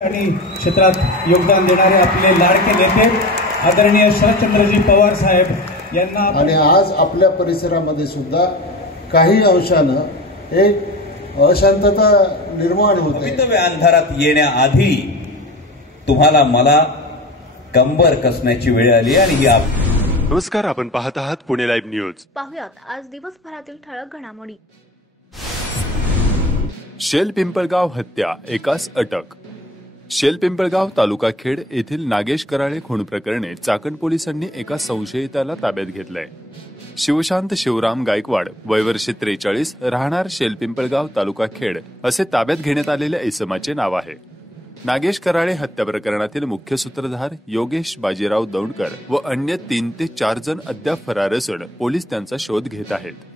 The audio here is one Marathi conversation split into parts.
आणि क्षेत्रात योगदान देणारे आपले लाडके नेते आदरणीय शरदचंद्रजी पवार साहेब यांना आणि आज आपल्या परिसरामध्ये सुद्धा काही अंशानं एक अशांतता निर्माण होते। भवितव्य अंधारात येण्याआधी तुम्हाला मला कंबर कसण्याची वेळ आली आणि नमस्कार, आपण पाहत आहात पुणे लाईव्ह न्यूज। पाहुयात आज दिवसभरातील ठळक घडामोडी। शेल पिंपळगाव हत्या, एकास अटक। शेल पिंपळगाव तालुका खेड येथील नागेश कराळे खून प्रकरणी चाकण पोलिसांनी एका संशयिताला ताब्यात घेतलंय। शिवशांत शिवराम गायकवाड, वय वर्ष 43, राहणार शेल पिंपळगाव तालुका खेड असे ताब्यात घेण्यात आलेल्या इसमाचे नाव आहे। नागेश कराळे हत्या प्रकरणातील मुख्य सूत्रधार योगेश बाजीराव दौंडकर व अन्य 3 ते 4 जण अद्याप फरार असून पोलीस त्यांचा शोध घेत आहेत।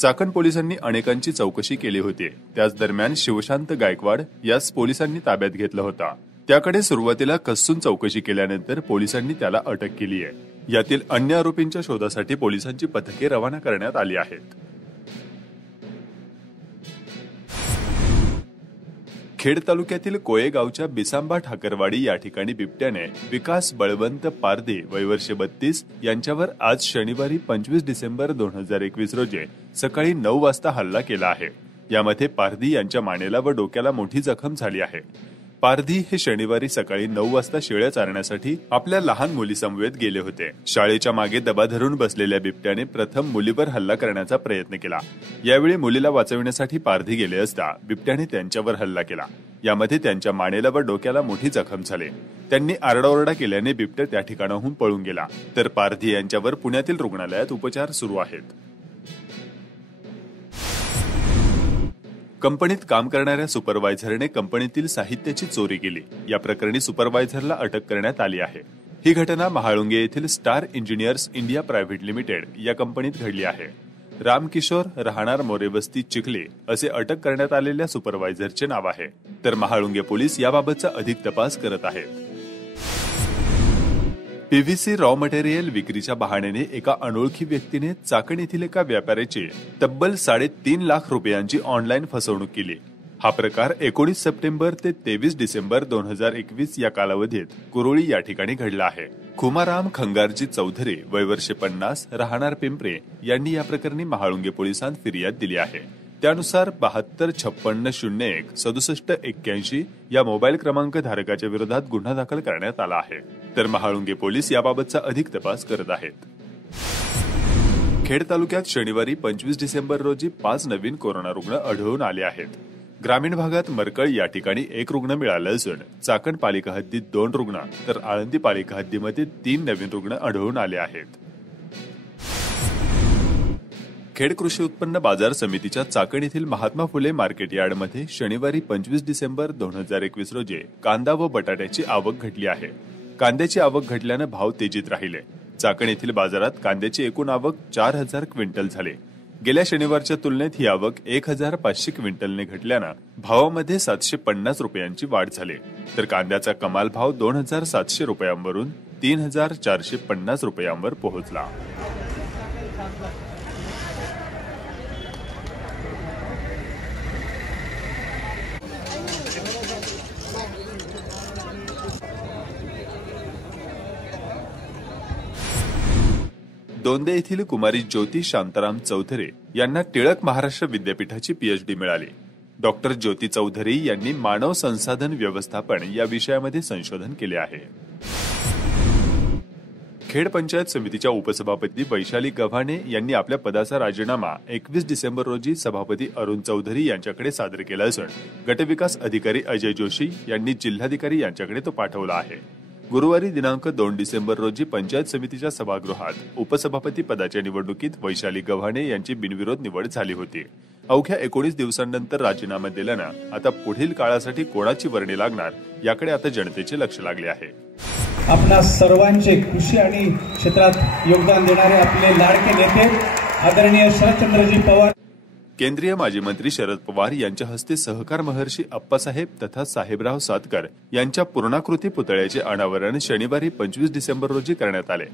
चाकण पोलिसांनी अनेकांची चौकशी केली होती। त्याच दरम्यान शिवशांत गायकवाड यास पोलिसांनी ताब्यात घेतला होता। त्याकडे सुरुवातीला कसून चौकशी केल्यानंतर पोलिसांनी त्याला अटक केली आहे। यातील अन्य आरोपींच्या शोधासाठी पोलिसांची पथके रवाना करण्यात आली आहेत। खेड तालुक्यातील कोळेगावच्या बिसांबा ठाकरवाडी या ठिकाणी बिबट्याने विकास बळवंत पारधी, वय वर्ष 32, यांच्यावर आज शनिवारी 25 डिसेंबर 2021 रोजी सकाळी 9 वाजता हल्ला केला आहे। यामध्ये पारधी यांच्या मानेला व डोक्याला मोठी जखम झाली आहे। पारधी हे शनिवारी सकाळी 9 वाजता शेळ्या चारण्यासाठी आपल्या लहान मुलीसमवेत गेले होते। शाळेच्या मागे दबा धरून बसलेल्या बिबट्याने प्रथम मुलीवर हल्ला करण्याचा प्रयत्न केला। यावेळी मुलीला वाचविण्यासाठी पारधी गेले असता बिबट्याने त्यांच्यावर हल्ला केला। यामध्ये त्यांच्या मानेला व डोक्याला मोठी जखम झाली। त्यांनी आरडाओरडा केल्याने बिबट्या त्या ठिकाणाहून पळून गेला, तर पारधी यांच्यावर पुण्यातील रुग्णालयात उपचार सुरू आहेत। कंपनीत काम करणाऱ्या सुपरवायझरने कंपनीतील साहित्याची चोरी केली। या प्रकरणी सुपरवायझरला अटक करण्यात आली आहे। ही घटना महाळुंगे येथील star engineers India private limited या कंपनीत घडली आहे। रामकिशोर, राहणार मोरेवस्ती चिखली असे अटक करण्यात आलेल्या सुपरवायझरचे नाव आहे, तर महाळुंगे पोलीस याबाबतचा अधिक तपास करत आहेत। पीव्हीसी रॉ मटेरियल विक्रीच्या बहाण्याने एका अनोळखी व्यक्तीने चाकण येथील एका व्यापाऱ्याची तब्बल 3.5 लाख रुपयांची ऑनलाईन फसवणूक केली। हा प्रकार 19 सप्टेंबर ते 23 डिसेंबर 2021 या कालावधीत कुरोळी या ठिकाणी घडला आहे। खुमाराम खंगारजी चौधरी, वय वर्ष 50, राहणार पिंपरे यांनी या प्रकरणी महाळुंगे पोलिसांत फिर्याद दिली आहे। त्यानुसार 725601 6781 या मोबाईल क्रमांक धारकाच्या विरोधात गुन्हा दाखल करण्यात आला आहे, तर महाळुंगे पोलीस याबाबतचा अधिक तपास करत आहेत। खेड तालुक्यात शनिवारी 25 डिसेंबर रोजी 5 नवीन कोरोना रुग्ण आढळून आले आहेत। ग्रामीण भागात मरकळ या ठिकाणी 1 रुग्ण मिळालं असून चाकण पालिका हद्दीत 2 रुग्ण तर आळंदी पालिका हद्दीमध्ये 3 नवीन रुग्ण आढळून आले आहेत। खेड कृषी उत्पन्न बाजार समितीच्या चाकण येथील महात्मा फुले मार्केट यार्डमध्ये शनिवारी 25 डिसेंबर 2021 रोजी कांदा व बटाट्याची आवक घटली आहे। कांद्याची आवक घटल्याने भाव तेजीत राहिले। चाकण येथील बाजारात कांद्याची एकूण आवक 4000 क्विंटल झाली। गेल्या शनिवारच्या तुलनेत ही आवक 1500 क्विंटलने घटल्याने भावामध्ये 750 रुपयांची वाढ झाली, तर कांद्याचा कमाल भाव 2700 रुपयांवरून 3450 रुपयांवर पोहोचला। दोंदे येथील कुमारी ज्योती शांताराम चौधरी यांना टिळक महाराष्ट्र विद्यापीठाची पीएचडी मिळाली। डॉक्टर ज्योती चौधरी यांनी मानव संसाधन व्यवस्थापन या विषयामध्ये संशोधन केले आहे। खेड पंचायत समितीच्या उपसभापती वैशाली गव्हाणे यांनी आपल्या पदाचा राजीनामा 21 डिसेंबर रोजी सभापती अरुण चौधरी यांच्याकडे सादर केला असून गटविकास अधिकारी अजय जोशी यांनी जिल्हाधिकारी यांच्याकडे तो पाठवला आहे। गुरुवारी दिनांक 2 डिसेंबर रोजी पंचायत समितीच्या सभागृहात उपसभापती पदाच्या निवडणुकीत वैशाली गव्हाणे यांची बिनविरोध निवड झाली होती। अवघ्या 19 दिवसांनंतर राजीनामा दिल्यानं आता पुढील काळासाठी कोणाची वर्णी लागणार याकडे आता जनतेचे लक्ष लागले आहे। आपणा सर्वांचे कृषी आणि क्षेत्रात योगदान देणारे आपले लाडके नेते आदरणीय शरदचंद्रजी पवार, केंद्रीय माजी मंत्री शरद पवार यांच्या हस्ते सहकार महर्षी अप्पासाहेब तथा साहेबराव सातकर यांच्या पूर्णाकृती पुतळ्याचे अनावरण शनिवारी 25 डिसेंबर रोजी करण्यात आले।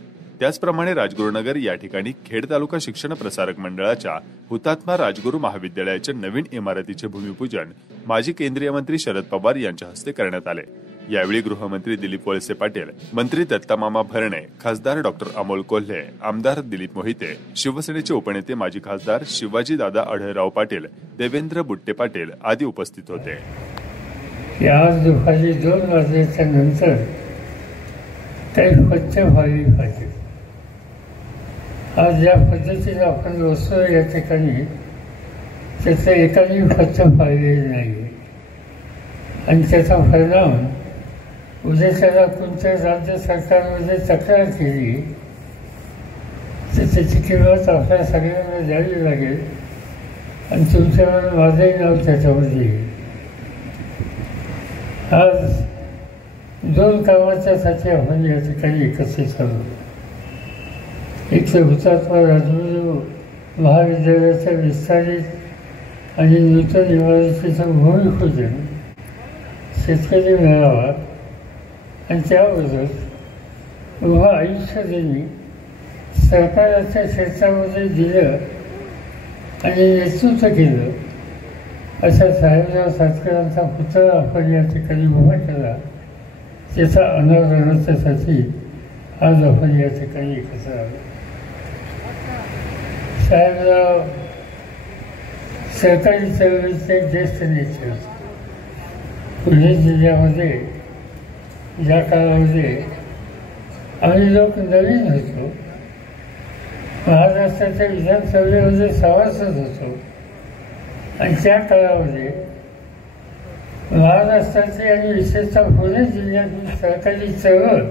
त्याचप्रमाणे राजगुरुनगर या ठिकाणी खेड तालुका शिक्षण प्रसारक मंडळाच्या हुतात्मा राजगुरू महाविद्यालयाच्या नवीन इमारतीचे भूमिपूजन माजी केंद्रीय मंत्री शरद पवार यांच्या हस्ते करण्यात आले। यावेळी गृहमंत्री दिलीप वळसे पाटील, मंत्री दत्तामामा भरणे, खासदार डॉक्टर अमोल कोल्हे, आमदार दिलीप मोहिते, शिवसेनेचे उपनेते माजी खासदार शिवाजीदादा आढळराव पाटील, देवेंद्र बुट्टे पाटील आदी उपस्थित होते. आज दुपारी 2 वाजल्याच्या नंतर काही स्वच्छ व्हावी पाहिजे. आज ज्या पद्धतीने आपण बसतो या ठिकाणी त्याचं एकाही स्वच्छ पाहिलेलं नाही आणि त्याचा परिणाम उद्या त्याला कोणत्या राज्य सरकारमध्ये तक्रार केली तर त्याची किंमत आपल्या सगळ्यांना द्यावी लागेल आणि तुमच्यावर माझंही नाव त्याच्यावर येईल. आज 2 कामाच्यासाठी आपण या ठिकाणी एकत्रित आलो. एक तर हुतात्मा राजगुरू महाविद्यालयाच्या विस्तारित आणि नूतन इमारतीचं भूमिपूजन, शेतकरी मेळावा आणि त्याबरोबर उभं आयुष्य त्यांनी सरकाराच्या क्षेत्रामध्ये दिलं आणि नेतृत्व केलं अशा साहेबराव सातकरांचा पुतळा आपण या ठिकाणी उभा केला. त्याचा अनावरणाच्यासाठी आज आपण या ठिकाणी एकत्र आलो. साहेबराव सहकारी चळवळीचे ज्येष्ठ नेते होते. पुणे जिल्ह्यामध्ये ज्या काळामध्ये आम्ही लोक नवीन होतो, महाराष्ट्राच्या विधानसभेमध्ये सभासद होतो आणि त्या काळामध्ये महाराष्ट्राची आणि विशेषतः पुणे जिल्ह्यातील सहकारी चळवळ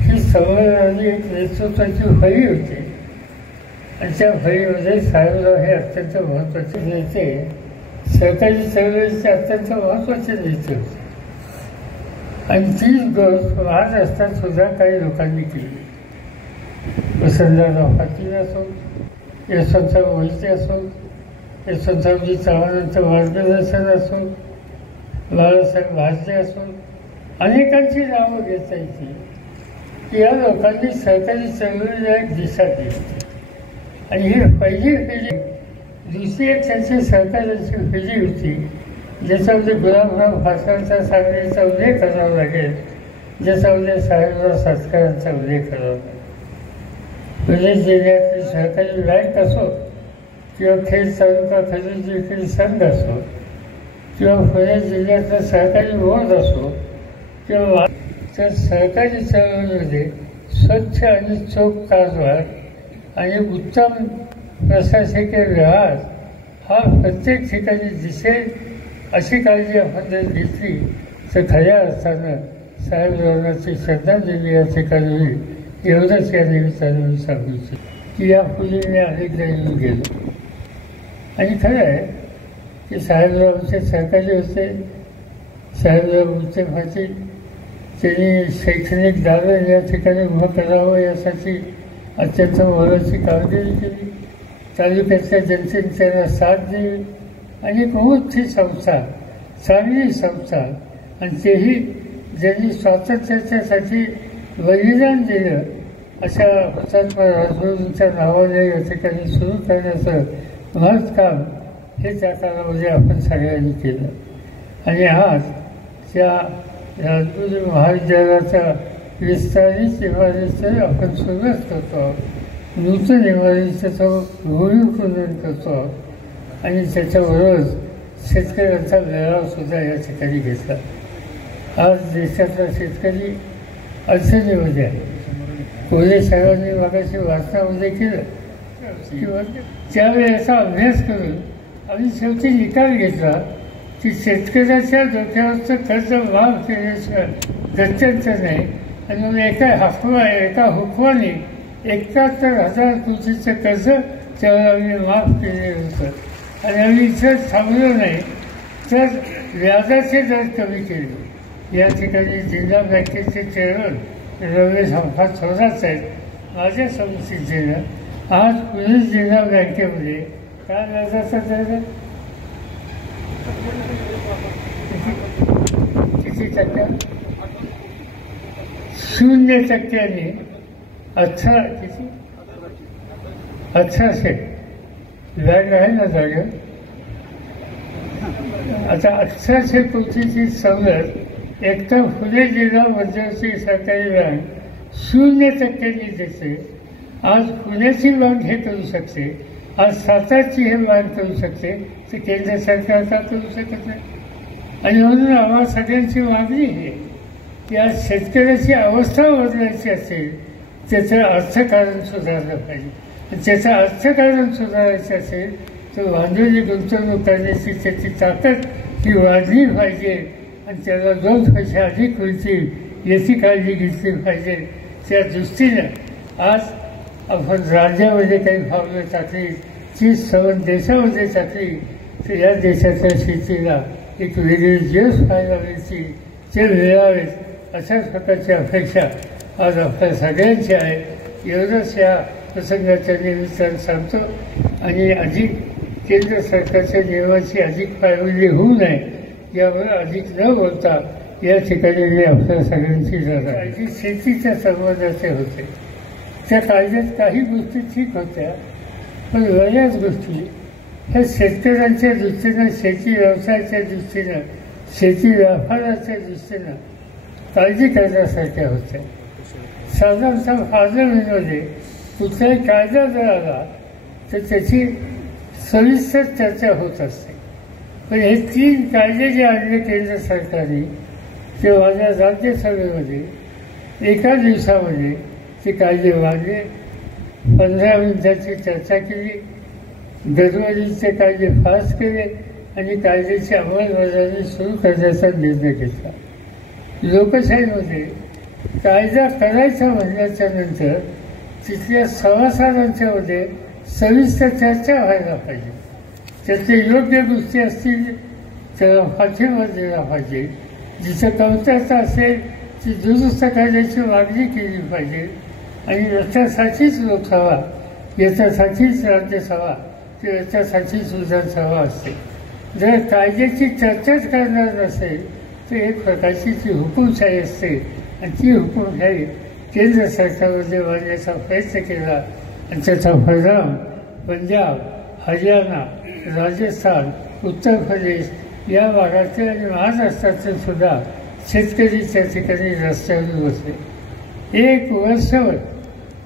ही समजणारी एक नेतृत्वाची फळी होती आणि त्या फळीमध्ये साहेबराव हे अत्यंत महत्त्वाचे नेते, सहकारी चळवळीचे अत्यंत महत्त्वाचे नेते होते. आणि तीच गोष्ट महाराष्ट्रात सुद्धा काही लोकांनी केली. वसंतराव पाटील असो, यशवंतराव मोहिते असो, यशवंतरावजी चव्हाणांचं मार्गदर्शन असो, बाळासाहेब भारते असो, अनेकांची नावं घेता येतील की या लोकांनी सहकारी चळवळीला एक दिशा दिली. आणि ही पहिली पिढी. दुसरी एक त्यांची सहकार्याची पिढी होती ज्याच्यामध्ये गुलाबराव फासकरचा सांगलीचा उल्लेख करावा लागेल, ज्याच्यामध्ये साहेबराव सातकरांचा उल्लेख करावा लागेल. पुणे जिल्ह्यातील सहकारी बँक असो किंवा खेड तालुका खरेदी विक्री संघ असो किंवा पुणे जिल्ह्यातला सहकारी बोर्ड असो किंवा तर सहकारी चळवळीमध्ये स्वच्छ आणि चोख कारभार आणि उत्तम प्रशासकीय व्यवहार हा प्रत्येक ठिकाणी दिसेल अशी काळजी आपण जर घेतली तर खऱ्या अर्थानं साहेबरावांची श्रद्धांजली या ठिकाणी होईल. एवढंच या निमित्तानं मी सांगू इच्छितो की या फुलीने अनेकदा येऊन गेलो. आणि खरं आहे की साहेबरावांचे सहकारी होते. साहेबराव बुट्टे पाटील त्यांनी शैक्षणिक दालन या ठिकाणी उभं करावं यासाठी अत्यंत महत्त्वाची कामगिरी केली. तालुक्यातल्या जनतेने त्यांना साथ दिली आणि एक मोठी संस्था, चांगली संस्था, आणि तेही ज्यांनी स्वातंत्र्याच्यासाठी बलिदान दिलं अशा हुतात्मा राजगुरूंच्या नावाने या ठिकाणी सुरू करण्याचं महत् काम हे त्या काळामध्ये आपण सगळ्यांनी केलं. आणि आज त्या राजगुरू महाविद्यालयाच्या विस्तारित इमारतीचं आपण सुरुवात करतो, नूतन इमारतीचं भूमिपूजन करतो आणि त्याच्याबरोबर शेतकऱ्यांचा मेळावासुद्धा या ठिकाणी घेतला. आज देशातला शेतकरी अडचणीमध्ये आहे. कोल्हे साहेबांनी मागाशी वाचनामध्ये केलं किंवा त्यावेळेचा अभ्यास करून आम्ही शेवटी निकाल घेतला की शेतकऱ्याच्या डोक्यावरचं कर्ज माफ केल्याशिवाय गत्यंतर नाही. आणि मग एका हुकमाने 71,000 कोटीचं कर्ज त्यावेळेला आम्ही माफ केलेलं होतं. आणि आम्ही इथं थांबलो नाही तर व्याजाचे दर कमी केले. या ठिकाणी जिल्हा बँकेचे चेअरमन रमेश हंफात थोरात आहेत. माझ्या समितीनं आज पुणे जिल्हा बँकेमध्ये काय व्याजाचा दर किती टक्का? 0% 1800 व्याज आहे ना जागेवर. आता 1800 कोटीची सवलत एक तर फुले जिल्हा मध्यवर्ती सरकारी बँक 0% देते. आज पुण्याची बँक हे करू शकते, आज सातारची हे बँक करू शकते, तर केंद्र सरकार का करू शकत नाही. आणि म्हणून आम्हाला सगळ्यांची मागणी आहे की आज शेतकऱ्याची अवस्था बदलायची असेल त्याचं अर्थकारण सुधारलं पाहिजे. त्याचं अर्थकारण सुधारायचं असेल तर भांडवली गुंतवणूक करण्याची त्याची ताकद ही वाढली पाहिजे आणि त्याला 2 पैसे अधिक मिळतील याची काळजी घेतली पाहिजे. त्या दृष्टीनं आज आपण राज्यामध्ये काही पावलं टाकली, 30 देशामध्ये टाकली तर या देशाच्या शेतीला एक वेगळी जीवस व्हायला मिळतील, ते मिळावेत अशाच प्रकारची अपेक्षा आज आपल्या सगळ्यांची आहे. एवढंच या प्रसंगाच्या निमित्तानं सांगतो आणि अधिक केंद्र सरकारच्या नियमाची अधिक पायबंदी होऊ नये यावर अधिक न बोलता या ठिकाणी मी आपल्या सगळ्यांची काळजी शेतीच्या संबंधाचे होते. त्या कायद्यात काही गोष्टी ठीक होत्या, पण बऱ्याच गोष्टी ह्या शेतकऱ्यांच्या दृष्टीनं, शेती व्यवसायाच्या दृष्टीनं, शेती व्यापाराच्या दृष्टीनं काळजी करण्यासारख्या होत्या. साधारणतः पार्लमेंटमध्ये कुठलाही कायदा जर आला तर त्याची सविस्तर चर्चा होत असते. पण हे 3 कायदे जे आणले केंद्र सरकारने ते माझ्या राज्यसभेमध्ये एका दिवसामध्ये ते कायदे मांडले, 15 मिनिटाची चर्चा केली, दरवर्षीचे कायदे पास केले आणि कायद्याची अंमलबजावणी सुरू करण्याचा निर्णय घेतला. लोकशाहीमध्ये कायदा करायचा म्हणल्याच्या नंतर तिथल्या सभासदांच्यामध्ये सविस्तर चर्चा व्हायला पाहिजे. त्यातले योग्य गोष्टी असतील त्याला पाठिंबा दिला पाहिजे, जिथं कमतरता असेल ती दुरुस्त करण्याची मागणी केली पाहिजे. आणि याच्यासाठीच लोकसभा, याच्यासाठीच राज्यसभा, याच्यासाठीच विधानसभा असते. जर कायद्याची चर्चाच करणार नसेल तर एक प्रकारची ती हुकुमशाही असते आणि ती हुकुमशाही केंद्र सरकारमध्ये मांडण्याचा प्रयत्न केला आणि त्याचा परिणाम पंजाब, हरियाणा, राजस्थान, उत्तर प्रदेश या भागातील आणि महाराष्ट्रातील सुद्धा शेतकरी त्या ठिकाणी रस्त्यावर बसले. 1 वर्षभर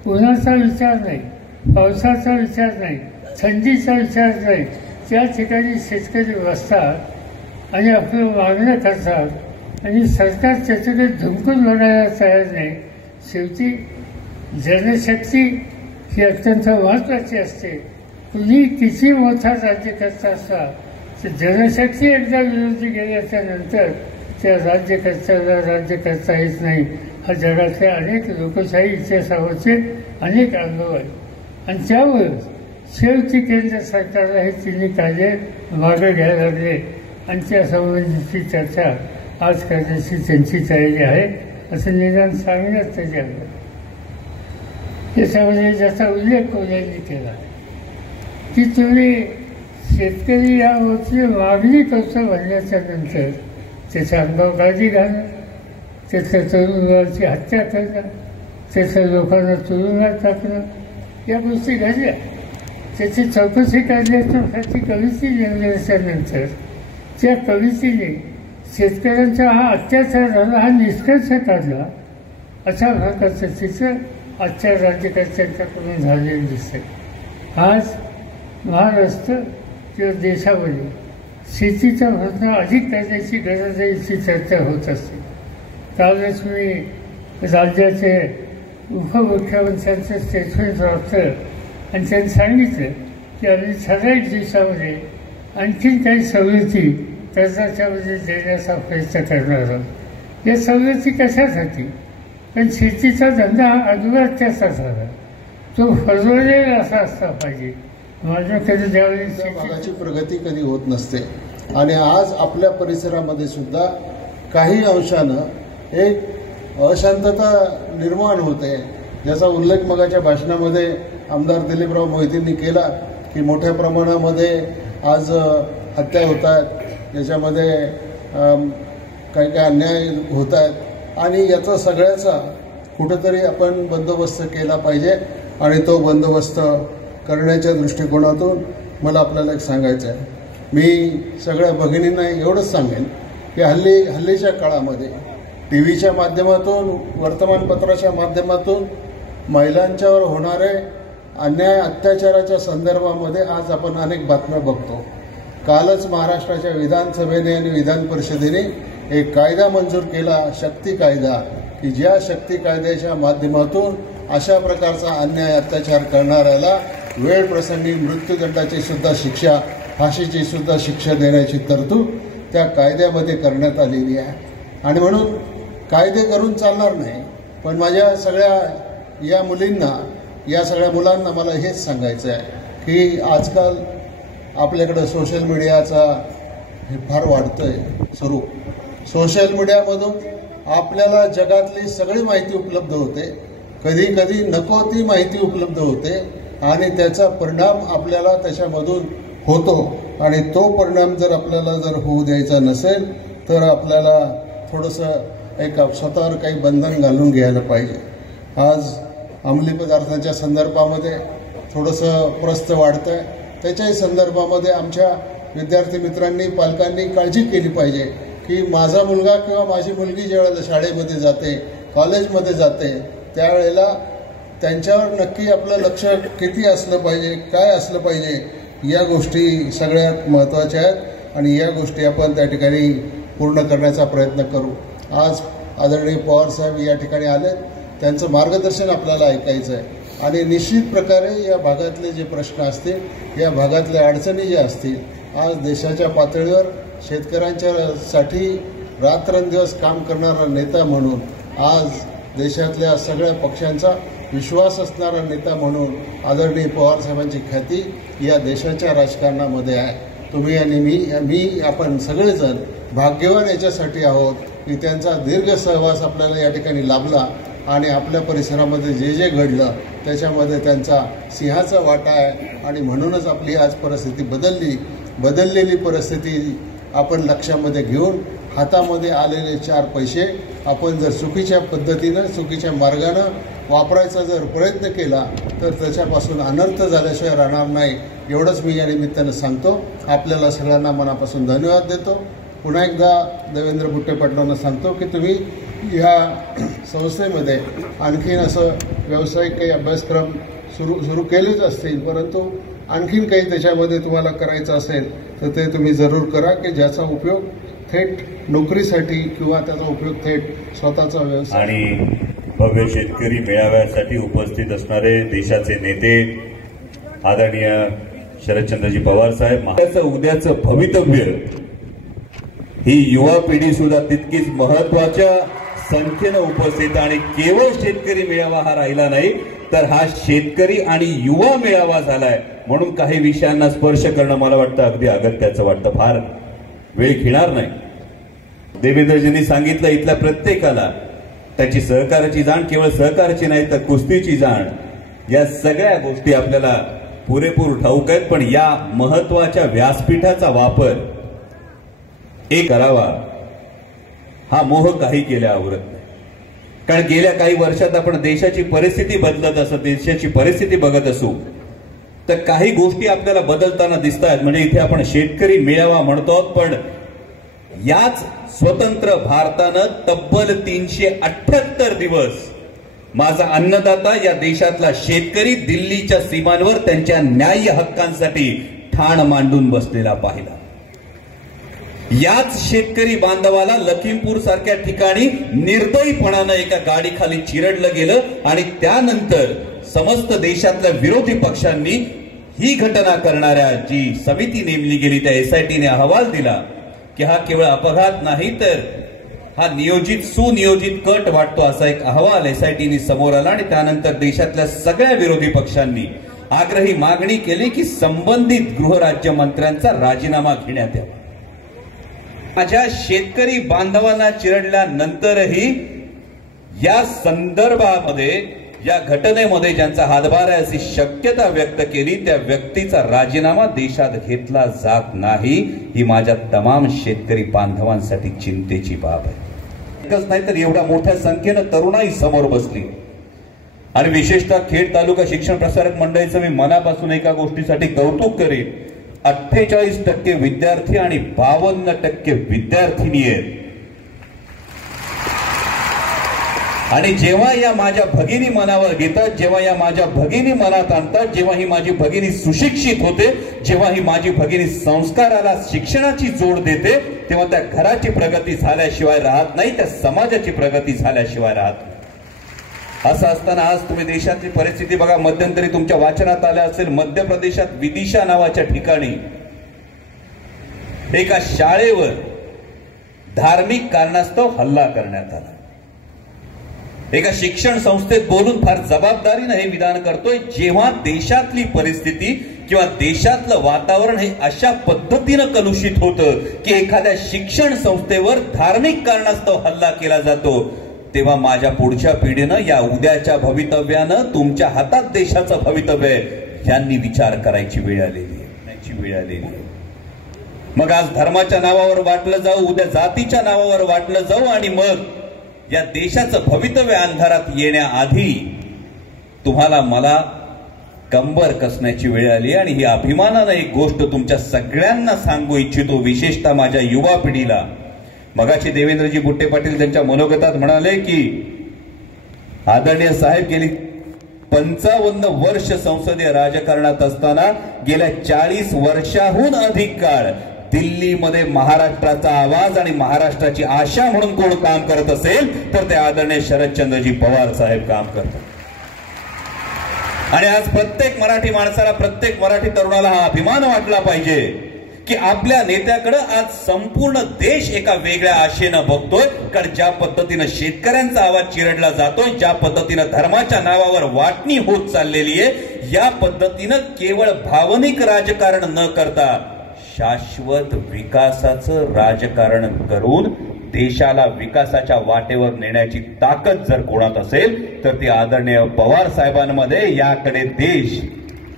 उन्हाचा विचार नाही, पावसाचा विचार नाही, थंडीचा विचार नाही, त्या ठिकाणी शेतकरी बसतात आणि आपलं मागणं करतात आणि सरकार त्याच्याकडे धुमकून बघायला तयार नाही. शेवटी जनशक्ती ही अत्यंत महत्त्वाची असते. कुणी किती मोठा राज्यकर्ता असला तर जनशक्ती एकदा विरोधी गेल्याच्या नंतर त्या राज्यकर्त्याला राज्य करता येत नाही. हा जगातल्या अनेक लोकशाही इतिहासावरचे अनेक अनुभव आहेत आणि त्यावर शेवटी केंद्र सरकारला हे 3 कायदे मागे घ्यायला लागले आणि त्या संबंधीची चर्चा आज करण्याची त्यांची तयारी आहे असं निदान सांगण्यात त्याच्या त्याच्यामध्ये ज्याचा उल्लेख कोल्यांनी केला की तुम्ही शेतकरी यावरची मागणी करतो म्हणल्याच्या नंतर त्याच्या अंगावर काळजी घालणं, त्याच्या तरुण मुलाची हत्या करणं, त्याच्या लोकांना तुरुंगात टाकणं या गोष्टी घडल्या. त्याची चौकशी करण्यासाठी कमिटी नेमल्याच्या नंतर त्या कमिटीने शेतकऱ्यांचा हा अत्याचार झाला हा निष्कर्ष काढला. अशा प्रकारचं चित्र आजच्या राज्यकर्त्यांच्याकडून झालेलं दिसतंय. आज महाराष्ट्र किंवा देशामध्ये शेतीचा प्रश्न अधिक करण्याची गरज आहे याची चर्चा होत असते. कालच मी राज्याचे उपमुख्यमंत्र्यांचं स्टेटमेंट वाचलं आणि त्यांनी सांगितलं की आम्ही ठराविक दिवसामध्ये आणखीन काही सवलती कर्जाच्यामध्ये देण्याचा प्रयत्न करणार आहोत. या सवलती कशासाठी? पण शेतीचा धंदा हा अनिवार्याचा झाला, तो फसवलेला असा असला पाहिजे. माझ्याकडे ज्यावेळी भागाची प्रगती कधी होत नसते आणि आज आपल्या परिसरामध्ये सुद्धा काही अंशानं एक अशांतता निर्माण होते, ज्याचा उल्लेख मगाच्या भाषणामध्ये आमदार दिलीपराव मोहितेंनी केला की मोठ्या प्रमाणामध्ये आज हत्या होत आहेत, याच्यामध्ये काही काही अन्याय होत आहेत आणि याचा सगळ्याचा कुठंतरी आपण बंदोबस्त केला पाहिजे. आणि तो बंदोबस्त करण्याच्या दृष्टिकोनातून मला आपल्याला एक सांगायचं आहे. मी सगळ्या भगिनींना एवढंच सांगेन की हल्लीच्या काळामध्ये टीव्हीच्या माध्यमातून, वर्तमानपत्राच्या माध्यमातून महिलांच्यावर होणारे अन्याय अत्याचाराच्या संदर्भामध्ये आज आपण अनेक बातम्या बघतो. कालच महाराष्ट्राच्या विधानसभेने आणि विधान परिषदेने एक कायदा मंजूर केला, शक्ती कायदा, की ज्या शक्ती कायद्याच्या माध्यमातून अशा प्रकारचा अन्याय अत्याचार करणाऱ्याला वेळ प्रसंगी मृत्यूदंडाची सुद्धा शिक्षा, फाशीची सुद्धा शिक्षा देण्याची तरतूद त्या कायद्यामध्ये करण्यात आलेली आहे. आणि म्हणून कायदे करून चालणार नाही, पण माझ्या सगळ्या या मुलींना, या सगळ्या मुलांना मला हेच सांगायचं आहे की आजकाल आपल्याकडं सोशल मीडियाचा हे फार वाढतंय स्वरूप. सोशल मीडियामधून आपल्याला जगातली सगळी माहिती उपलब्ध होते, कधी कधी नको ती माहिती उपलब्ध होते आणि त्याचा परिणाम आपल्याला त्याच्यामधून होतो. आणि तो परिणाम जर आपल्याला होऊ द्यायचा नसेल तर आपल्याला थोडंसं एक स्वतःवर काही बंधन घालून घ्यायला पाहिजे. आज अंमली पदार्थांच्या संदर्भामध्ये थोडंसं प्रस्थ वाढतं आहे, त्याच्याही संदर्भामध्ये आमच्या विद्यार्थी मित्रांनी, पालकांनी काळजी केली पाहिजे की माझा मुलगा किंवा माझी मुलगी ज्यावेळेला शाळेमध्ये जाते, कॉलेजमध्ये जाते, त्यावेळेला त्यांच्यावर नक्की आपलं लक्ष किती असलं पाहिजे, काय असलं पाहिजे, या गोष्टी सगळ्यात महत्त्वाच्या आहेत आणि या गोष्टी आपण त्या ठिकाणी पूर्ण करण्याचा प्रयत्न करू. आज आदरणीय पवार साहेब या ठिकाणी आले, त्यांचं मार्गदर्शन आपल्याला ऐकायचं आहे आणि निश्चित प्रकारे या भागातले जे प्रश्न असतील, या भागातल्या अडचणी ज्या असतील, आज देशाच्या पातळीवर शेतकऱ्यांच्यासाठी रात्रंदिवस काम करणारा नेता म्हणून, आज देशातल्या सगळ्या पक्षांचा विश्वास असणारा नेता म्हणून आदरणीय पवार साहेबांची ख्याती या देशाच्या राजकारणामध्ये आहे. तुम्ही आणि मी आपण सगळेजण भाग्यवान याच्यासाठी आहोत की त्यांचा दीर्घ सहवास आपल्याला या ठिकाणी लाभला आणि आपल्या परिसरामध्ये जे जे घडलं त्याच्यामध्ये त्यांचा सिंहाचा वाटा आहे. आणि म्हणूनच आपली आज परिस्थिती बदललेली परिस्थिती आपण लक्षामध्ये घेऊन हातामध्ये आलेले 4 पैसे आपण जर चुकीच्या पद्धतीनं, चुकीच्या मार्गानं वापरायचा जर प्रयत्न केला तर त्याच्यापासून अनर्थ झाल्याशिवाय राहणार नाही. एवढंच मी या निमित्तानं सांगतो. आपल्याला सगळ्यांना मनापासून धन्यवाद देतो. पुन्हा एकदा देवेंद्र बुट्टे पाटलांना सांगतो की तुम्ही या संस्थेमध्ये आणखीन असं व्यावसायिक काही अभ्यासक्रम सुरू केलेच असतील, परंतु आणखीन काही त्याच्यामध्ये तुम्हाला करायचं असेल तर ते तुम्ही जरूर करा की ज्याचा उपयोग थेट नोकरीसाठी किंवा त्याचा उपयोग थेट स्वतःचा व्यवसाय. आणि भव्य शेतकरी मेळाव्यासाठी उपस्थित असणारे देशाचे नेते आदरणीय शरदचंद्रजी पवार साहेब, उद्याचं भवितव्य ही युवा पिढी सुद्धा तितकीच महत्वाच्या संख्येनं उपस्थित. आणि केवळ शेतकरी मेळावा हा राहिला नाही तर हा शेतकरी आणि युवा मेळावा झालाय. म्हणून काही विषयांना स्पर्श करणं मला वाटतं अगदी अगत्याचं वाटतं. फार वेळ घेणार नाही. देवेंद्रजींनी सांगितलं, इथल्या प्रत्येकाला त्याची सहकाराची जाण, केवळ सहकाराची नाही तर कुस्तीची जाण, या सगळ्या गोष्टी आपल्याला पुरेपूर ठाऊक आहेत. पण या महत्वाच्या व्यासपीठाचा वापर एक करावा हा मोह काही केल्या आवरत नाही. कारण गेल्या काही वर्षात आपण देशाची परिस्थिती बदलत असत, देशाची परिस्थिती बघत असू तर काही गोष्टी आपल्याला बदलताना दिसत आहेत. म्हणजे इथे आपण शेतकरी मेळावा म्हणतो, पण याच स्वतंत्र भारतानं तब्बल 378 दिवस माझा अन्नदाता या देशातला शेतकरी दिल्लीच्या सीमांवर त्यांच्या न्याय्य हक्कांसाठी ठाण मांडून बसलेला पाहिला. याच शेतकरी बांधवाला लखीमपूर सारख्या ठिकाणी निर्दयीपणानं एका गाडीखाली चिरडलं गेलं आणि त्यानंतर समस्त देशातल्या विरोधी पक्षांनी ही घटना करणाऱ्या जी समिती नेमली गेली त्या SITने अहवाल दिला की हा केवळ अपघात नाही तर हा सुनियोजित कट वाटतो असा एक अहवाल SITने समोर आला. आणि त्यानंतर देशातल्या सगळ्या विरोधी पक्षांनी आग्रही मागणी केली की संबंधित गृहराज्यमंत्र्यांचा राजीनामा घेण्यात यावा. माझ्या शेतकरी बांधवांना चिरडल्यानंतरही या संदर्भामध्ये, या घटनेमध्ये ज्यांचा हातभार आहे अशी शक्यता व्यक्त केली त्या व्यक्तीचा राजीनामा देशात घेतला जात नाही. ही माझ्या तमाम शेतकरी बांधवांसाठी चिंतेची बाब आहे. एकच नाही तर एवढ्या मोठ्या संख्येनं तरुणाई समोर बसली. आणि विशेषतः खेड तालुका शिक्षण प्रसारक मंडळीचं मी मनापासून एका गोष्टीसाठी कौतुक करेन 48% विद्यार्थी आणि 52% विद्यार्थिनी आहेत. आणि जेव्हा या माझ्या भगिनी मनावर घेतात, जेव्हा या माझ्या भगिनी मनात आणतात, जेव्हा ही माझी भगिनी सुशिक्षित होते, जेव्हा ही माझी भगिनी संस्काराला शिक्षणाची जोड देते, तेव्हा त्या घराची प्रगती झाल्याशिवाय राहत नाही, त्या समाजाची प्रगती झाल्याशिवाय राहत नाही. असं असताना आज तुम्ही देशातली परिस्थिती बघा. मध्यंतरी तुमच्या वाचनात आलं असेल, मध्य प्रदेशात विदिशा नावाच्या ठिकाणी एका शाळेवर धार्मिक कारणास्तव हल्ला करण्यात आला. एका शिक्षण संस्थेत बोलून फार जबाबदारीने हे विधान करतोय, जेव्हा देशातली परिस्थिती किंवा देशातलं वातावरण हे अशा पद्धतीनं कलुषित होतं की एखाद्या शिक्षण संस्थेवर धार्मिक कारणास्तव हल्ला केला जातो, तेव्हा माझ्या पुढच्या पिढीनं, या उद्याच्या भवितव्यानं, तुमच्या हातात देशाचं भवितव्य आहे, यांनी विचार करायची वेळ आलेली आहे. मग आज धर्माच्या नावावर वाटलं जाऊ, उद्या जातीच्या नावावर वाटलं जाऊ, आणि मग या देशाचं भवितव्य अंधारात येण्याआधी तुम्हाला मला कंबर कसण्याची वेळ आली. आणि ही अभिमानानं एक गोष्ट तुमच्या सगळ्यांना सांगू इच्छितो, विशेषतः माझ्या युवा पिढीला. मगाशी देवेंद्रजी बुट्टे पाटील त्यांच्या मनोगतात म्हणाले की आदरणीय साहेब गेली 55 वर्ष संसदीय राजकारणात असताना गेल्या 40 वर्षाहून अधिक काळ दिल्लीमध्ये महाराष्ट्राचा आवाज आणि महाराष्ट्राची आशा म्हणून कोण काम करत असेल तर ते आदरणीय शरदचंद्रजी पवार साहेब काम करतात. आणि आज प्रत्येक मराठी माणसाला, प्रत्येक मराठी तरुणाला हा अभिमान वाटला पाहिजे की आपल्या नेत्याकडे आज संपूर्ण देश एका वेगळ्या आशेनं बघतोय. कारण ज्या पद्धतीनं शेतकऱ्यांचा आवाज चिरडला जातोय, ज्या पद्धतीनं धर्माच्या नावावर वाटणी होत चाललेली आहे, या पद्धतीनं केवळ भावनिक राजकारण न करता शाश्वत विकासाचं राजकारण करून देशाला विकासाच्या वाटेवर नेण्याची ताकद जर कोणात असेल तर ती आदरणीय पवार साहेबांमध्ये, याकडे देश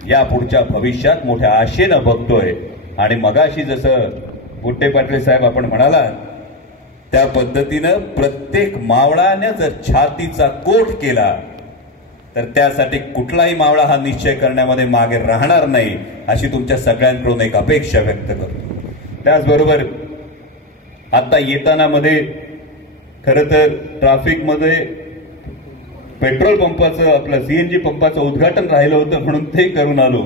या पुढच्या भविष्यात मोठ्या आशेनं बघतोय. आणि मगाशी जसं बुट्टे पाटील साहेब आपण म्हणाला, त्या पद्धतीनं प्रत्येक मावळाने जर छातीचा कोट केला तर त्यासाठी कुठलाही मावळा हा निश्चय करण्यामध्ये मागे राहणार नाही, अशी तुमच्या सगळ्यांकडून एक अपेक्षा व्यक्त करतो. त्याचबरोबर आता येताना मध्ये खरं तर ट्रॅफिकमध्ये पेट्रोल पंपाचं, आपलं सीएनजी पंपाचं उद्घाटन राहिलं होतं म्हणून ते करून आलो.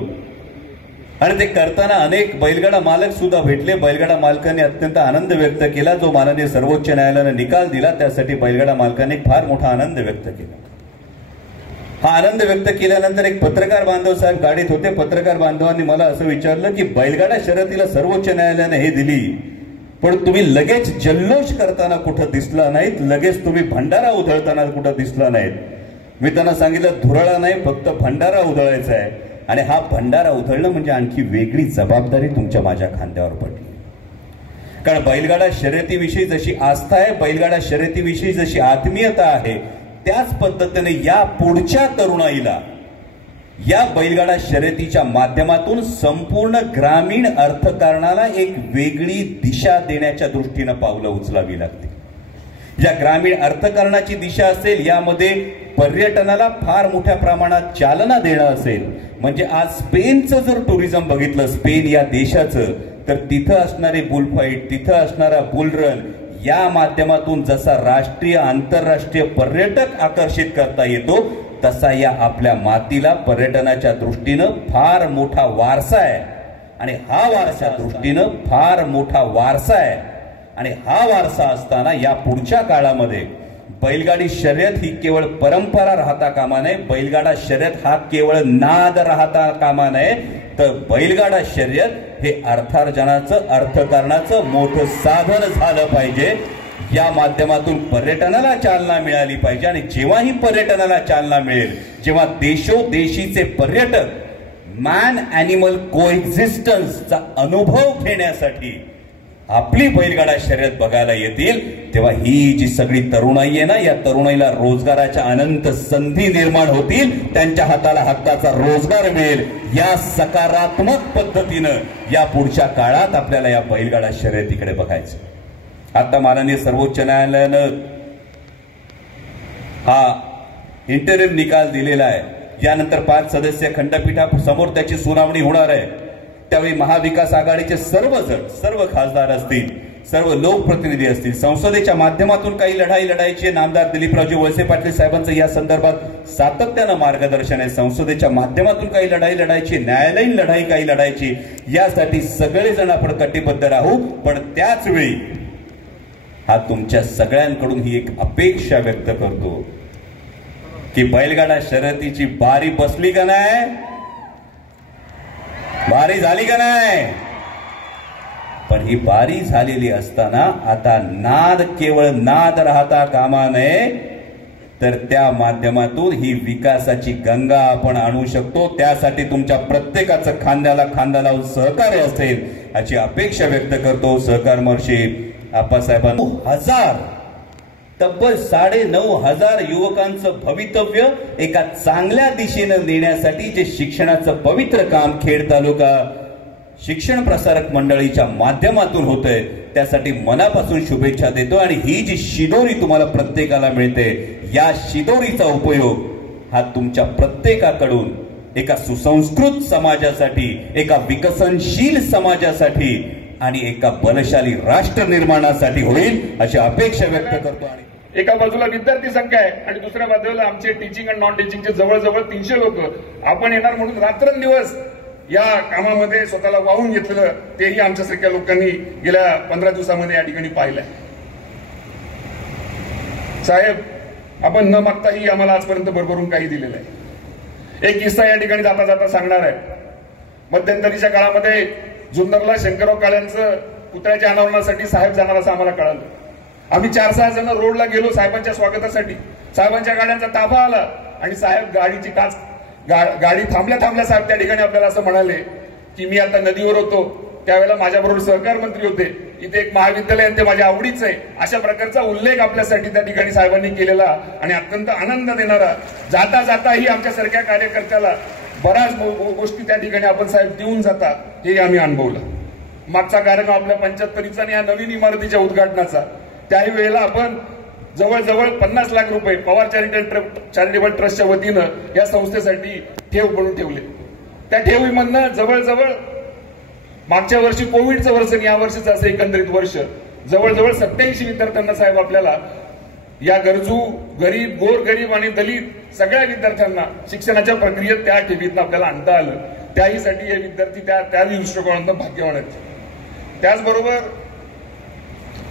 आणि ते करताना अनेक बैलगाडा मालक सुद्धा भेटले. बैलगाडा मालकांनी अत्यंत आनंद व्यक्त केला. जो माननीय सर्वोच्च न्यायालयानं निकाल दिला त्यासाठी बैलगाडा मालकांनी फार मोठा आनंद व्यक्त केला. हा आनंद व्यक्त केल्यानंतर एक पत्रकार बांधव साहेब गाडीत होते. पत्रकार बांधवांनी मला असं विचारलं की बैलगाडा शर्यतीला सर्वोच्च न्यायालयाने हे दिली, पण तुम्ही लगेच जल्लोष करताना कुठं दिसला नाहीत, लगेच तुम्ही भंडारा उधळताना कुठं दिसला नाहीत. मी त्यांना सांगितलं, धुरळा नाही, फक्त भंडारा उधळायचा आहे. आणि हा भंडारा उधळणं म्हणजे आणखी वेगळी जबाबदारी तुमच्या माझ्या खांद्यावर पडली. कारण बैलगाडा शर्यतीविषयी जशी आस्था आहे, बैलगाडा शर्यतीविषयी जशी आत्मीयता आहे, त्याच पद्धतीने या पुढच्या तरुणाईला या बैलगाडा शर्यतीच्या माध्यमातून संपूर्ण ग्रामीण अर्थकारणाला एक वेगळी दिशा देण्याच्या दृष्टीनं पावलं उचलावी लागतील. या ग्रामीण अर्थकारणाची दिशा असेल, यामध्ये पर्यटनाला फार मोठ्या प्रमाणात चालना देणं असेल. म्हणजे आज स्पेनचं जर टुरिझम बघितलं, स्पेन या देशाचं, तर तिथं असणारे बुलफाईट, तिथं असणारा बुलरन, या माध्यमातून जसा राष्ट्रीय आंतरराष्ट्रीय पर्यटक आकर्षित करता येतो, तसा या आपल्या मातीला पर्यटनाच्या दृष्टीनं फार मोठा वारसा आहे. आणि हा वारसा दृष्टीनं फार मोठा वारसा आहे. आणि हा वारसा असताना या पुढच्या काळामध्ये बैलगाडी शर्यत ही केवळ परंपरा राहता कामा नये, बैलगाडा शर्यत हा केवळ नाद राहता कामा नये, तर बैलगाडा शर्यत हे अर्थार्जनाचं, अर्थकारणाचं मोठं साधन झालं पाहिजे. या माध्यमातून पर्यटनाला चालना मिळाली पाहिजे. आणि जेव्हा ही पर्यटनाला चालना मिळेल, जेव्हा देशोदेशीचे पर्यटक मॅन ॲनिमल कोएक्झिस्टन्सचा अनुभव घेण्यासाठी आपली बैलगाडा शर्यत बघायला येतील, तेव्हा ही जी सगळी तरुणाई आहे ना, या तरुणाईला रोजगाराच्या अनंत संधी निर्माण होतील, त्यांच्या हाताला हक्काचा रोजगार मिळेल. या सकारात्मक पद्धतीनं या पुढच्या काळात आपल्याला या बैलगाडा शर्यतीकडे बघायचं. आता माननीय सर्वोच्च न्यायालयानं हा इंटरिम निकाल दिलेला आहे. यानंतर 5 सदस्यीय खंडपीठासमोर त्याची सुनावणी होणार आहे. त्यावेळी महाविकास आघाडीचे सर्वजण, सर्व खासदार असतील, सर्व लोकप्रतिनिधी असतील, संसदेच्या माध्यमातून काही लढाई लढायची. नामदार दिलीपरावजी वळसे पाटील साहेबांचं या संदर्भात सातत्यानं मार्गदर्शन आहे. संसदेच्या माध्यमातून काही लढाई लढायची, न्यायालयीन लढाई काही लढायची, यासाठी सगळेजण आपण कटिबद्ध राहू. पण त्याच वेळी हा तुमच्या सगळ्यांकडून ही एक अपेक्षा व्यक्त करतो की बैलगाडा शर्यतीची बारी बसली का नाही, बारी झाली का नाही. पण ही बारी झालेली असताना आता नाद केवळ नाद राहता कामा नये, तर त्या माध्यमातून ही विकासाची गंगा आपण आणू शकतो. त्यासाठी तुमच्या प्रत्येकाचं खांद्याला खांदा लावून सहकार्य असेल याची अपेक्षा व्यक्त करतो. सहकार महर्षी आप्पासाहेबांना तब्बल 9,500 युवकांचं भवितव्य एका चांगल्या दिशेनं नेण्यासाठी जे शिक्षणाचं पवित्र काम खेड तालुका शिक्षण प्रसारक मंडळीच्या माध्यमातून होतंय, त्यासाठी मनापासून शुभेच्छा देतो. आणि ही जी शिदोरी तुम्हाला प्रत्येकाला मिळते, या शिदोरीचा उपयोग हा तुमच्या प्रत्येकाकडून एका सुसंस्कृत समाजासाठी, एका विकसनशील समाजासाठी आणि एका बलशाली राष्ट्र निर्माणासाठी होईल अशी अपेक्षा व्यक्त करतो. आणि एका बाजूला विद्यार्थी संख्या आहे आणि दुसऱ्या बाजूला आमचे टीचिंग आणि नॉन टीचिंगचे जवळजवळ 300 लोक आपण येणार म्हणून रात्रंदिवस या कामामध्ये स्वतःला वाहून घेतलेलं, तेही आमच्यासारख्या लोकांनी गेल्या 15 दिवसामध्ये या ठिकाणी पाहिलंय. साहेब, आपण न मागताही आम्हाला आजपर्यंत भरभरून काही दिलेलं आहे. एक किस्सा या ठिकाणी जाता जाता सांगणार आहे. मध्यंतरीच्या काळामध्ये जुन्नरला शंकरराव काळ्यांचं पुतळ्याच्या अनावरणासाठी साहेब जाणार असं आम्हाला कळालं. आम्ही 4-6 जण रोडला गेलो साहेबांच्या स्वागतासाठी. साहेबांच्या गाड्यांचा ताफा आला आणि साहेब गाडीची काच, गाडी थांबल्या साहेब त्या ठिकाणी आपल्याला असं म्हणाले की मी आता नदीवर होतो, त्यावेळेला माझ्याबरोबर सहकार मंत्री होते, इथे एक महाविद्यालय ते माझ्या आवडीचं आहे. अशा प्रकारचा उल्लेख आपल्यासाठी त्या ठिकाणी साहेबांनी केलेला आणि अत्यंत आनंद देणारा. जाता जाताही आमच्यासारख्या कार्यकर्त्याला बऱ्याच गोष्टी त्या ठिकाणी आपण साहेब देऊन जाता, हे आम्ही अनुभवलं. मागचा कार्यक्रम आपल्या 75चा आणि या नवीन इमारतीच्या उद्घाटनाचा, त्याही वेळेला आपण जवळजवळ 50 लाख रुपये पवार चॅरिटेबल ट्रस्टच्या वतीनं या संस्थेसाठी ठेव म्हणून ठेवले. त्या ठेवीमधनं जवळजवळ मागच्या वर्षी कोविडचं वर्ष आणि या वर्षीचं असं एकंदरीत वर्ष जवळजवळ 87 विद्यार्थ्यांना साहेब आपल्याला या गरजू, गरीब, गोरगरीब आणि दलित सगळ्या विद्यार्थ्यांना शिक्षणाच्या प्रक्रियेत त्या ठेवीतनं आपल्याला आणता आलं. त्याहीसाठी हे विद्यार्थी त्या दृष्टिकोनातून भाग्यवान आहेत. त्याचबरोबर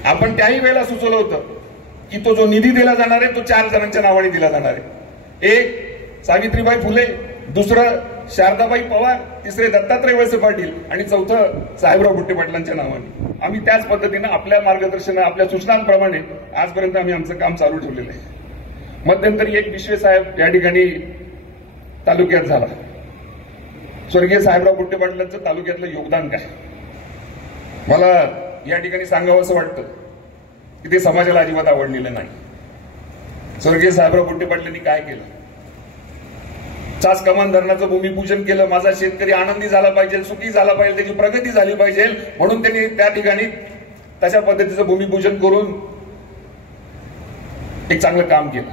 आपण त्याही वेळेला सुचवलं होतं की तो जो निधी दिला जाणार आहे तो 4 जणांच्या नावाने दिला जाणार आहे. एक सावित्रीबाई फुले, दुसरं शारदाबाई पवार, तिसरे दत्तात्रय वळसे पाटील आणि चौथं साहेबराव बुट्टे पाटलांच्या नावाने. आम्ही त्याच पद्धतीनं आपल्या मार्गदर्शन, आपल्या सूचनांप्रमाणे आजपर्यंत आम्ही आमचं काम चालू ठेवलेलं आहे. मध्यंतरी एक विश्वे साहेब या ठिकाणी तालुक्यात झाला. स्वर्गीय साहेबराव बुट्टे पाटलांचं तालुक्यातलं योगदान काय, मला या ठिकाणी सांगावं असं वाटतं की ते समाजाला अजिबात आवडलेलं नाही. स्वर्गीय साहेबराव बुट्टे पाटलांनी काय केलं, चास कमान धरणाचं भूमिपूजन केलं. माझा शेतकरी आनंदी झाला पाहिजे, सुखी झाला पाहिजे, त्याची प्रगती झाली पाहिजे म्हणून त्यांनी त्या ठिकाणी तशा पद्धतीचं भूमिपूजन करून एक चांगलं काम केलं.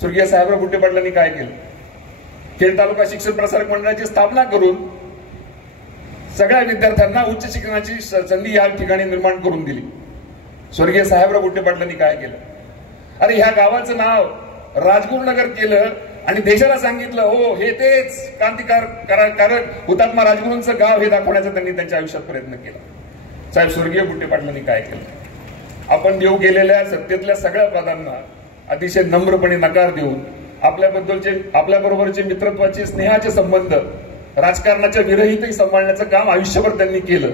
स्वर्गीय साहेबराव बुट्टे पाटलांनी काय केलं, खेड तालुका शिक्षण प्रसारक मंडळाची स्थापना करून सगळ्या विद्यार्थ्यांना उच्च शिक्षणाची संधी या ठिकाणी निर्माण करून दिली. स्वर्गीय साहेबराव बुट्टे पाटलांनी काय केलं, अरे ह्या गावाचं नाव राजगुरुनगर केलं आणि देशाला सांगितलं हो हे तेच क्रांतिकारक हुतात्मा राजगुरूंचं गाव हे दाखवण्याचा त्यांनी त्यांच्या आयुष्यात प्रयत्न केला. साहेब, स्वर्गीय बुट्टे पाटलांनी काय केलं, आपण देऊ गेलेल्या सत्तेतल्या सगळ्या पदांना अतिशय नम्रपणे नकार देऊन आपल्याबरोबरचे मित्रत्वाचे, स्नेहाचे संबंध राजकारणाच्या विरहितही सांभाळण्याचं काम आयुष्यभर त्यांनी केलं.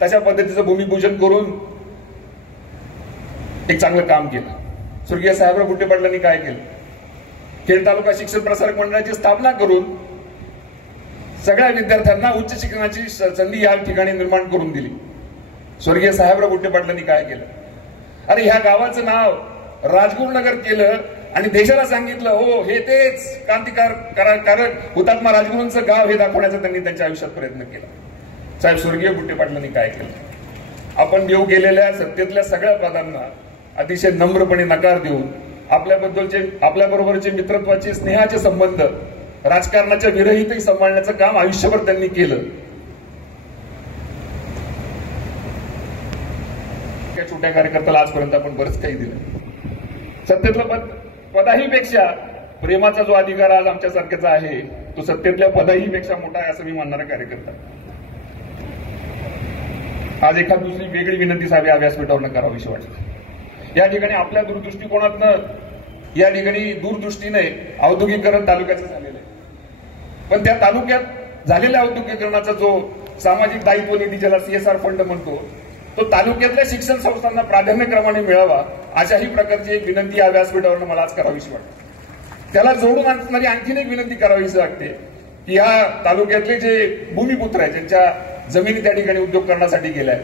तशा पद्धतीचं भूमिपूजन करून एक चांगलं काम केलं. स्वर्गीय साहेबराव बुट्टे पाटलांनी काय केलं, खेड तालुका शिक्षण प्रसारक मंडळाची स्थापना करून सगळ्या विद्यार्थ्यांना उच्च शिक्षणाची संधी या ठिकाणी निर्माण करून दिली. स्वर्गीय साहेबराव बुट्टे पाटलांनी काय केलं, अरे ह्या गावाचं नाव राजगुरुनगर केलं आणि देशाला सांगितलं हो हे तेच क्रांतिकारक हुतात्मा राजगुरूंचं गाव हे दाखवण्याचा त्यांनी त्यांच्या आयुष्यात प्रयत्न केला. साहेब, स्वर्गीय बुट्टे पाटलांनी काय केलं, आपण देऊ गेलेल्या सत्तेतल्या सगळ्या पदांना अतिशय नम्रपणे नकार देऊन आपल्याबरोबरचे मित्रत्वाचे स्नेहाचे संबंध राजकारणाच्या विरहितही सांभाळण्याचं काम आयुष्यभर त्यांनी केलं. त्या छोट्या कार्यकर्त्याला आजपर्यंत आपण बरंच काही दिलं. सत्तेतलं पदाही पेक्षा प्रेमाचा जो अधिकार आज आमच्यासारख्याचा आहे तो सत्तेतल्या पदाही पेक्षा मोठा आहे असं मी मानणारा कार्यकर्ता. आज एखाद दुसरी वेगळी विनंती साहेब या व्यासपीठावर करावीशी वाटते. या ठिकाणी आपल्या दूरदृष्टिकोनातनं या ठिकाणी दूरदृष्टीने औद्योगिकरण तालुक्याचं झालेलं आहे. पण त्या तालुक्यात झालेल्या औद्योगिकरणाचा जो सामाजिक दायित्व निधी ज्याला CSR फंड म्हणतो तो तालुक्यातल्या शिक्षण संस्थांना प्राधान्यक्रमाने मिळावा अशाही प्रकारची एक विनंती या व्यासपीठावर मला आज करावीशी वाटते. त्याला जोडून आणणारी आणखीन एक विनंती करावीशी वाटते की या तालुक्यातले जे भूमिपुत्र आहेत ज्यांच्या जमिनी त्या ठिकाणी उद्योग करण्यासाठी गेल्या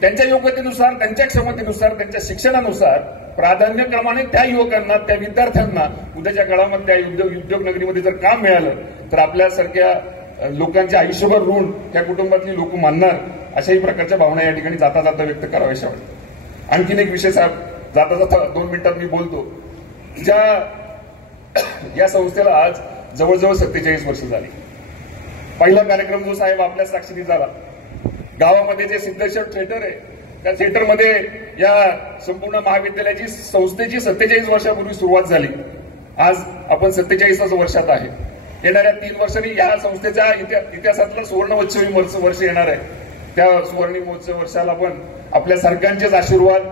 त्यांच्या योग्यतेनुसार त्यांच्या क्षमतेनुसार त्यांच्या शिक्षणानुसार प्राधान्यक्रमाने त्या युवकांना त्या विद्यार्थ्यांना उद्याच्या काळामध्ये त्या उद्योग नगरीमध्ये जर काम मिळालं तर आपल्यासारख्या लोकांचे आयुष्यभर ऋण त्या कुटुंबातली लोक मानणार अशाही प्रकारच्या भावना या ठिकाणी जाता जाता व्यक्त कराव्याशा वाटतात. आणखीन एक विषय साहेब जाता जाता 2 मिनिटात मी बोलतो. या संस्थेला आज जवळजवळ 47 वर्ष झाली. पहिला कार्यक्रम जो साहेब आपल्या साक्षीने झाला गावामध्ये जे सिद्धेश्वर थिएटर आहे त्या थिएटरमध्ये या संपूर्ण महाविद्यालयाची संस्थेची 47 वर्षापूर्वी सुरुवात झाली. आज आपण 47व्या वर्षात आहे. येणाऱ्या 3 वर्षांनी या संस्थेच्या इतिहासातलं सुवर्ण महोत्सवी वर्ष येणार आहे. त्या सुवर्ण महोत्सव वर्षाला पण आपल्या सरकारचेच आशीर्वाद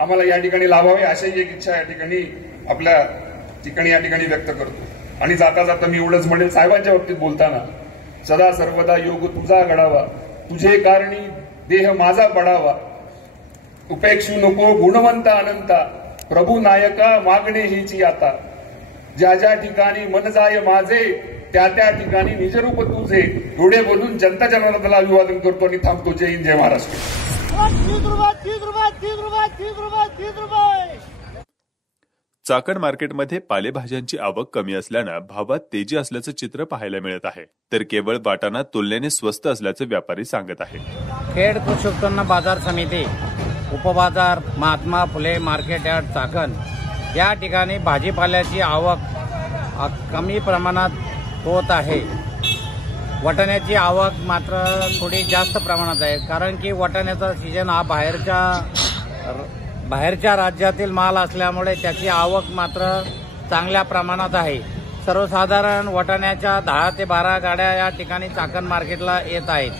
आम्हाला या ठिकाणी लाभावे अशी एक इच्छा या ठिकाणी आपल्या ठिकाणी व्यक्त करतो. आणि जाता जाता मी एवढंच म्हणेल साहेबांच्या बाबतीत बोलताना सदा सर्वदा योग तुझा घडावा तुझे कारणी देह माझा पडावा उपेक्षू नको गुणवंत अनंता प्रभू नायका मागणे हीची आता ज्या ज्या ठिकाणी मन जाय माझे त्या त्या ठिकाणी निजरूप तुझे डोळे बोलून जनता जनार्दनाला अभिवादन करतो आणि थांबतो. जय हिंद, जय महाराष्ट्र. चाकण मार्केटमध्ये पालेभाज्यांची आवक कमी असल्यानं भावात तेजी असल्याचं चित्र पाहायला मिळत आहे, तर केवळ वाटाणा तुलनेने स्वस्त असल्याचं व्यापारी सांगत आहेत. खेड कृषी उत्पन्न बाजार समिती उपबाजार महात्मा फुले मार्केट यार्ड चाकण या ठिकाणी भाजीपाल्याची आवक कमी प्रमाणात होत आहे. वाटाण्याची आवक मात्र थोडी जास्त प्रमाणात आहे, कारण की वाटाण्याचा सीजन हा बाहेरच्या राज्यातील माल असल्यामुळे त्याची आवक मात्र चांगल्या प्रमाणात आहे. सर्वसाधारण वाटाण्याच्या 10 ते 12 गाड्या या ठिकाणी चाकण मार्केटला येत आहेत.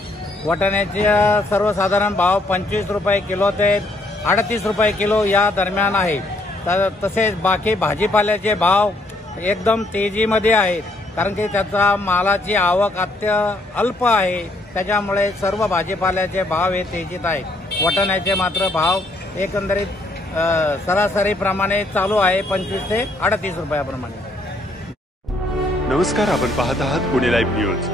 वाटाण्याचे सर्वसाधारण भाव 25 रुपये किलो ते 38 रुपये किलो या दरम्यान आहे. तसेच बाकी भाजीपाल्याचे भाव एकदम तेजीमध्ये आहेत, कारण की त्याचा मालाची आवक अल्प आहे. त्याच्यामुळे सर्व भाजीपाल्याचे भाव हे तेजीत आहेत. वाटाण्याचे मात्र भाव एकंदरीत सरासरीप्रमाणे चालू आहे 25 ते 38 रुपयाप्रमाणे. नमस्कार, आपण पाहत आहात पुणे लाईव्ह न्यूज.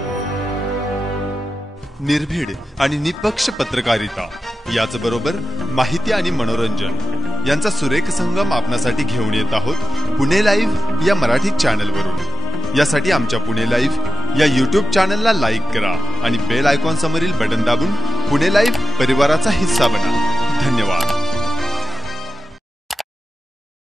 निर्भीड आणि निष्पक्ष पत्रकारिता याचबरोबर माहिती आणि मनोरंजन यांचा सुरेख संगम आपणासाठी घेऊन येत आहोत पुणे लाईव्ह या मराठी चॅनलवरून. यासाठी आमच्या पुणे लाईव्ह या YouTube चॅनलला लाईक करा आणि बेल आयकॉन समोरील बटन दाबून पुणे लाईव्ह परिवाराचा हिस्सा बना. धन्यवाद.